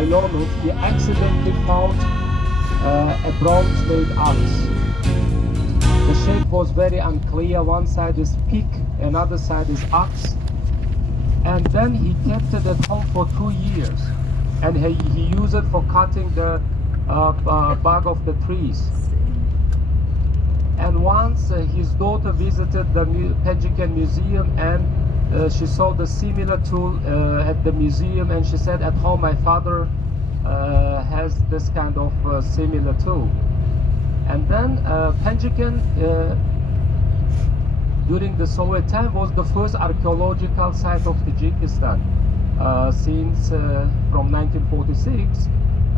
Taylornov, he accidentally found a bronze-made axe. The shape was very unclear. One side is pick, another side is axe. And then he kept it at home for 2 years. And he used it for cutting the bark of the trees. And once his daughter visited the Tajikian museum, and she saw the similar tool at the museum, and she said, at home my father has this kind of similar tool. And then Tajikian during the Soviet time was the first archaeological site of Tajikistan since from 1946,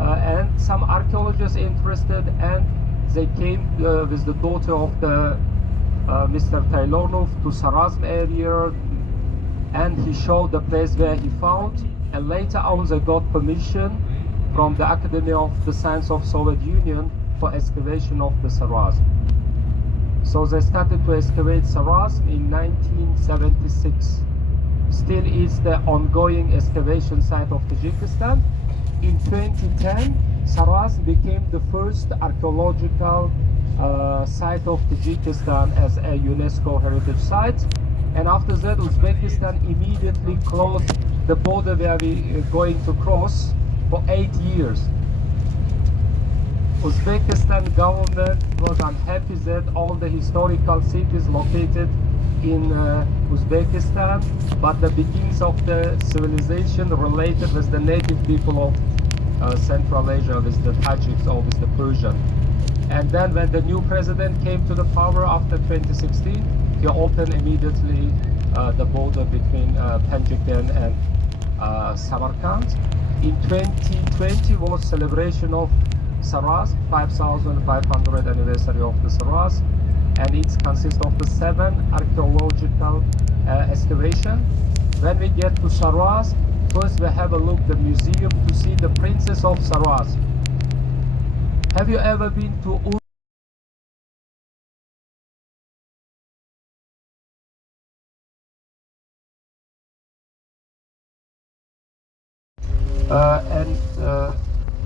and some archaeologists interested, and they came with the daughter of the Mr. Taylornov to Sarazm area, and he showed the place where he found, and later on they got permission from the Academy of the Science of Soviet Union for excavation of the Sarazm. So they started to excavate Sarazm in 1976. Still is the ongoing excavation site of Tajikistan. In 2010, Sarazm became the first archaeological site of Tajikistan as a UNESCO heritage site. And after that, Uzbekistan immediately closed the border where we are going to cross for 8 years. Uzbekistan government was unhappy that all the historical cities located in Uzbekistan, but the beginnings of the civilization related with the native people of Central Asia, with the Tajiks or with the Persian. And then when the new president came to the power after 2016, he opened immediately the border between Tajikian and Samarkand. In 2020 was celebration of Sarazm, 5,500 anniversary of the Sarazm, and it consists of the 7 archaeological excavation. When we get to Sarazm, first we have a look at the museum to see the princess of Sarazm. Have you ever been to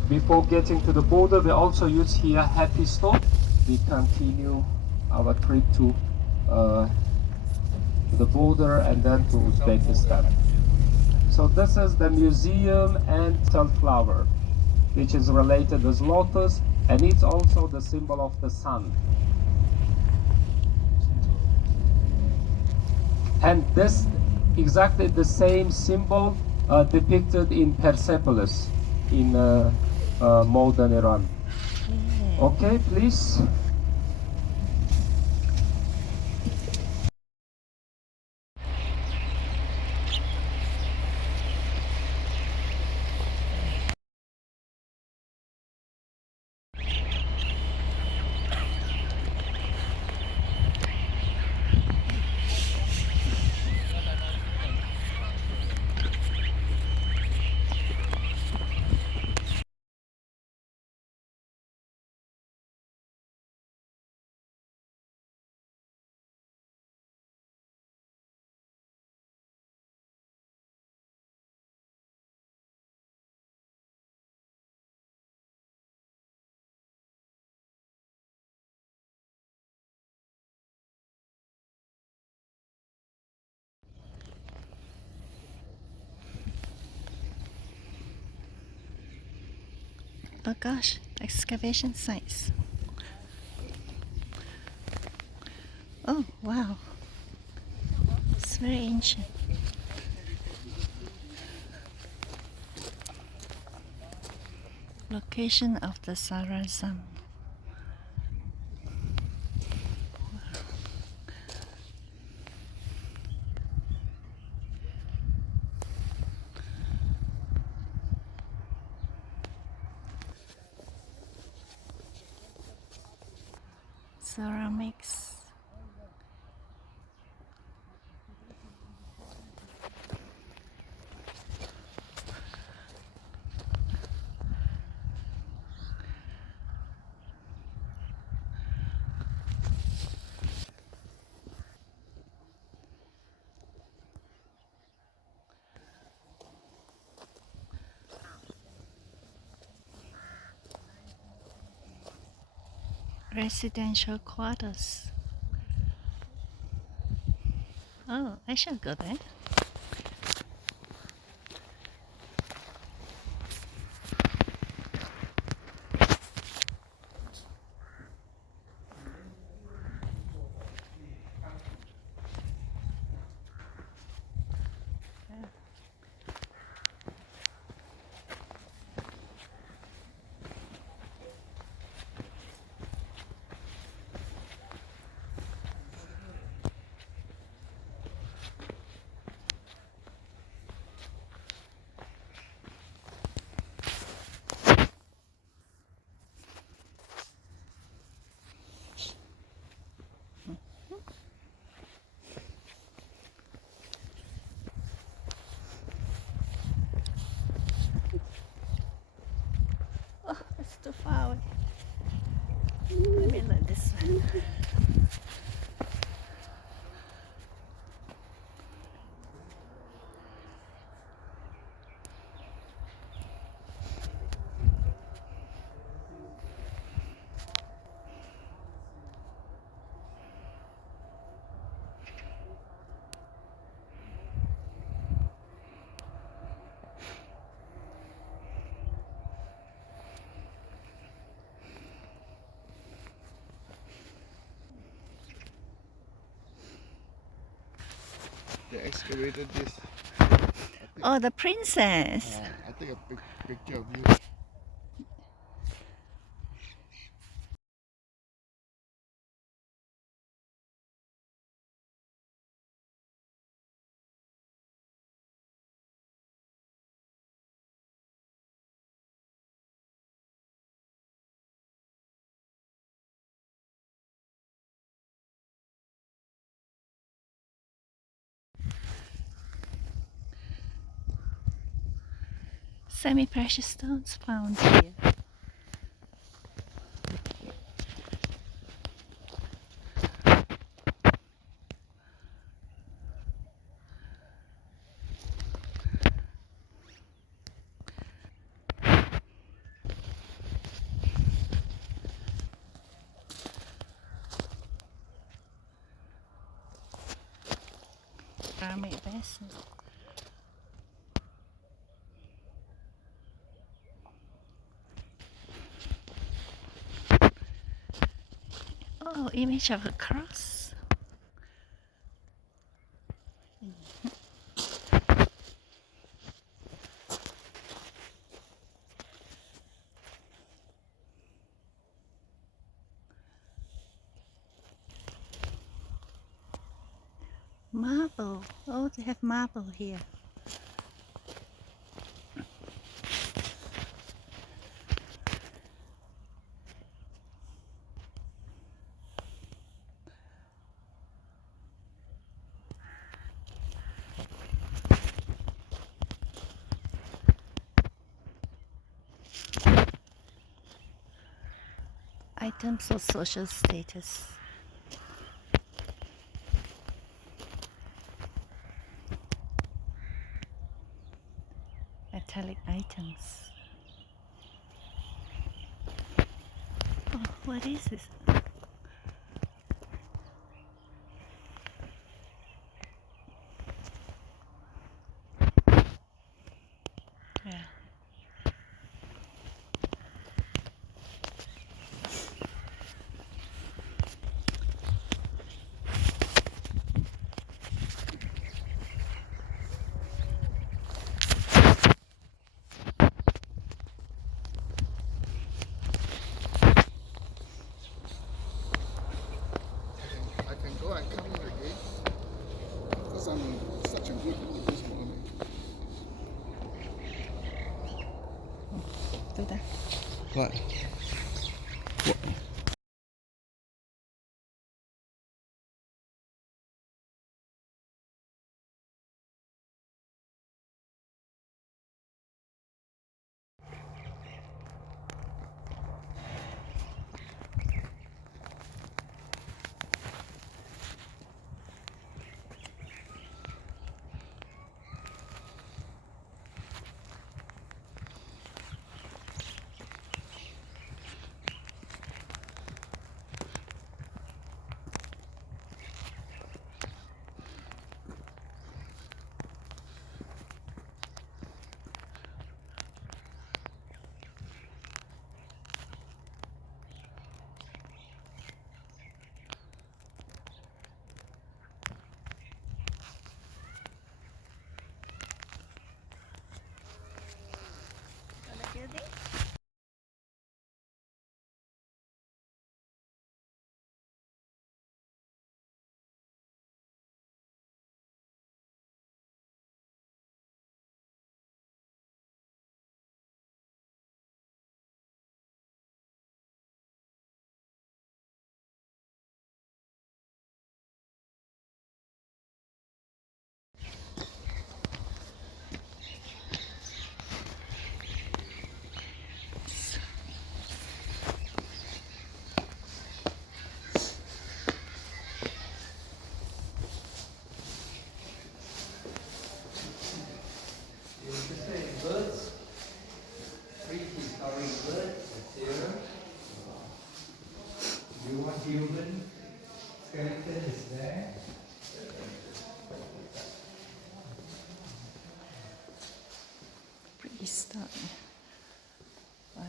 before getting to the border, we also use here happy stop. We continue our trip to the border and then to Uzbekistan. So this is the museum and sunflower, which is related with lotus, and it's also the symbol of the sun. And this exactly the same symbol depicted in Persepolis in modern Iran. Okay, please. Oh gosh, excavation sites. Oh wow, it's very ancient. Location of the Sarazm. Ceramics. Residential quarters. Oh, I shall go there. Oh, it's too far away. Let me let this one. They excavated this. Oh, the princess. I take a picture of you. Semi-precious stones found here. Ceramic vessel. Oh, image of a cross. Marble. Oh, they have marble here. Items of social status. Metallic items. Oh, what is this? Yeah. I can go and come in again because I'm in such a good mood this morning. Do that. What? human skeleton is there. Prehistoric. Wow.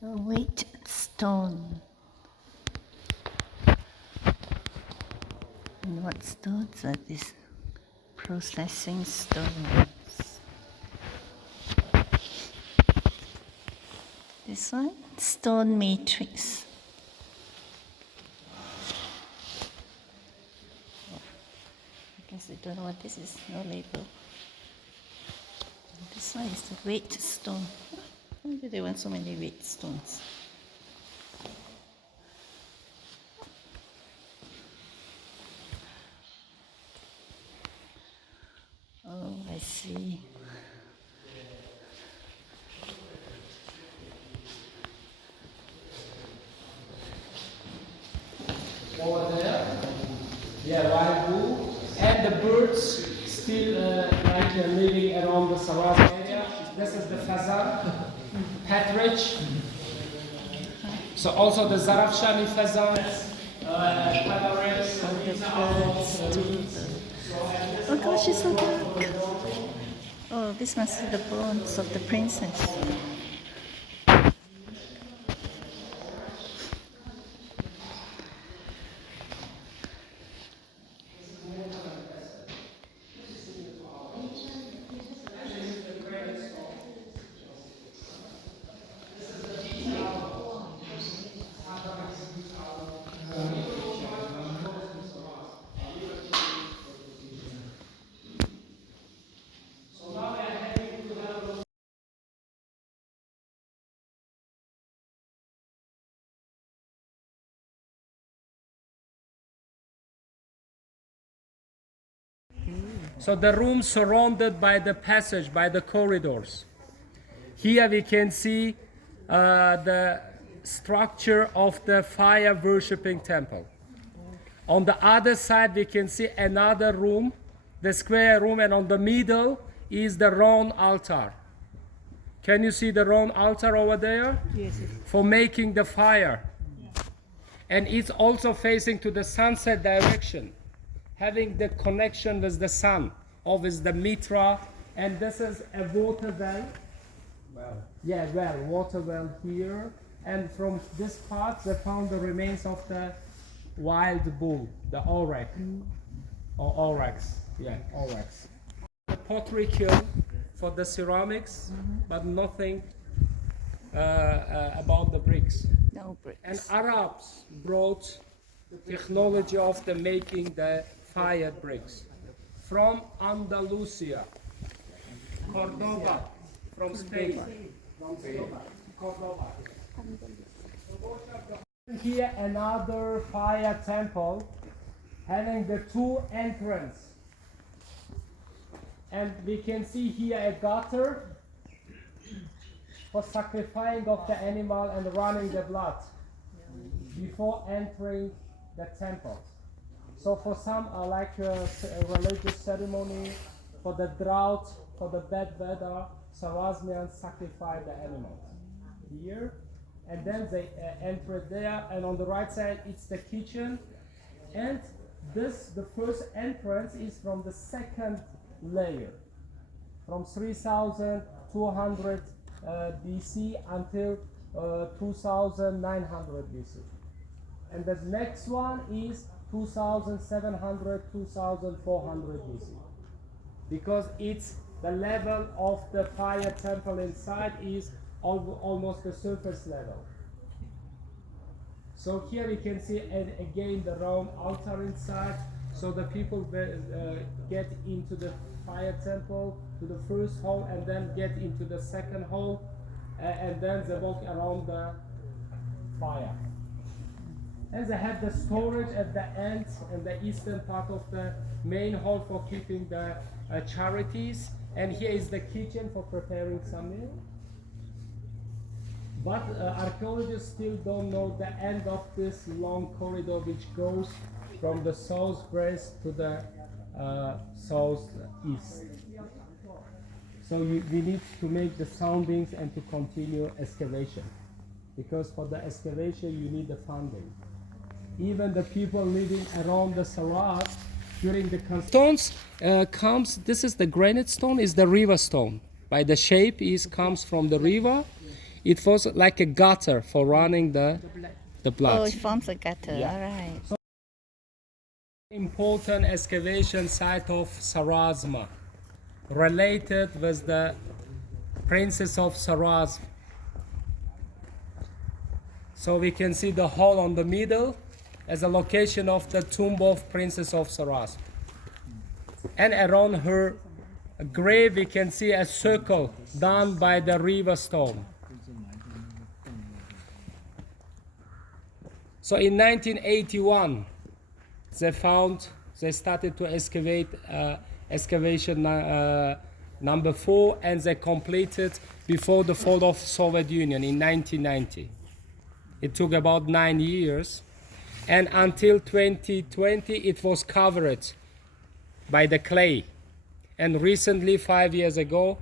A weight stone. And what stones are these? Processing stones. This one? Stone matrix. I guess I don't know what this is, no label. And this one is the weight stone. Why do they want so many weight stones? Oh, I see. Over there, yeah, wild bull, and the birds still living around the Sarazm area. This is the fazan, partridge. So also the Zarafshani pheasants, canaries. From the birds to the... Oh gosh, it's so dark. Oh, this must be the bones of the princess. So the room surrounded by the passage, by the corridors. Here we can see the structure of the fire worshipping temple. On the other side we can see another room, the square room, and on the middle is the round altar. Can you see the round altar over there? Yes. For making the fire. And it's also facing to the sunset direction, having the connection with the sun, or with the mitra. And this is a water well. Yeah, water well here. And from this part they found the remains of the wild bull, the aurex, or aurex. Yeah, aurex. The pottery kiln for the ceramics, but nothing about the bricks. No bricks. And Arabs brought the technology of the making the fire bricks from Andalusia, Cordoba, from Spain. Cordoba. Here another fire temple having the two entrances. And we can see here a gutter for sacrificing of the animal and running the blood before entering the temple. So for some like a religious ceremony, for the drought, for the bad weather, Sarazmians sacrifice the animals here, and then they enter there. And on the right side it's the kitchen, and the first entrance is from the second layer, from 3200 BC until 2900 BC. And the next one is 2700, 2400 BC. Because it's the level of the fire temple inside is almost the surface level. So here you can see again the round altar inside. So the people get into the fire temple to the first hall and then get into the second hall and then they walk around the fire. And they have the storage at the end and the eastern part of the main hall for keeping the charities. And here is the kitchen for preparing some meal. But archaeologists still don't know the end of this long corridor which goes from the south breast to the southeast. So we need to make the soundings and to continue excavation. Because for the excavation you need the funding. Even the people living around the Sarazm during the stones comes, this is the granite stone, is the river stone. By the shape comes from the river. It was like a gutter for running the blood. Oh, it forms a gutter, Yeah. all right. So, important excavation site of Sarazm, related with the princess of Sarazm. So we can see the hole on the middle as a location of the tomb of princess of Sarazm. And around her grave we can see a circle done by the river stone. So in 1981, they started to excavate excavation number 4, and they completed before the fall of Soviet Union in 1990. It took about 9 years, and until 2020 it was covered by the clay. And recently, 5 years ago,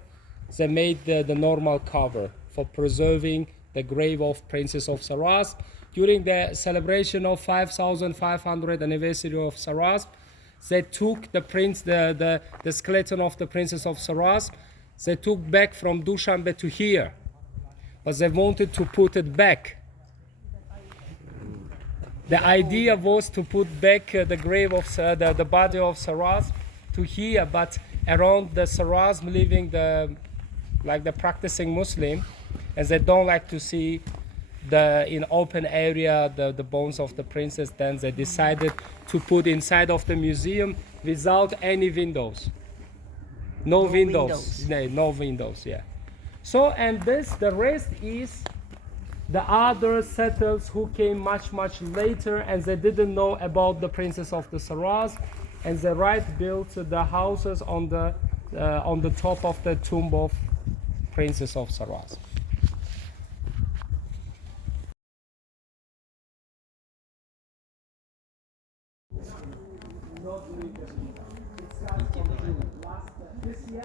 they made the normal cover for preserving the grave of Princess of Sarazm. During the celebration of 5,500th anniversary of Sarazm, they took the skeleton of the Princess of Sarazm. They took back from Dushanbe to here, but they wanted to put it back. The idea was to put back the grave of the body of Sarazm to here, but around the Sarazm living the practicing Muslim, as they don't like to see in open area the bones of the princess. Then they decided to put inside of the museum without any windows. No windows. No windows, yeah. So, and the rest is the other settlers who came much later, and they didn't know about the princess of the Sarazm, and they built the houses on the top of the tomb of princess of Sarazm. This year,